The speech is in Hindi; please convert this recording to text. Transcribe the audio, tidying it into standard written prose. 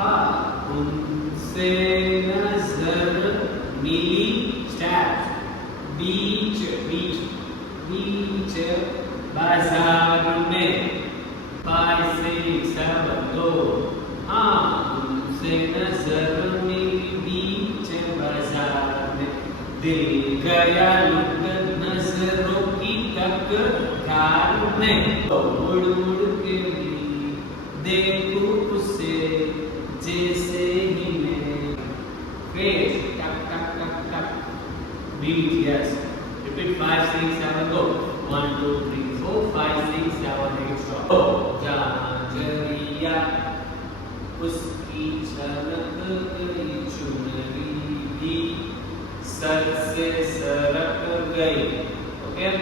हाँ उनसे नजर मिली स्टेप्स बीच बीच बीच बाजार में 5 6 7 2 हाँ उनसे नजर मिली बीच बाजार में दिल गया लुट नजरों की टकरार में उड़ उड़ के भी देखूं उसे जैसे ही मैं फेस टक टक टक टक beat yes repeat 5 6 7 go 1 2 3 4 5 6 7 8 stop Jhajharia उसकी झलक गई चुनरी भी सर से सरक गई ओके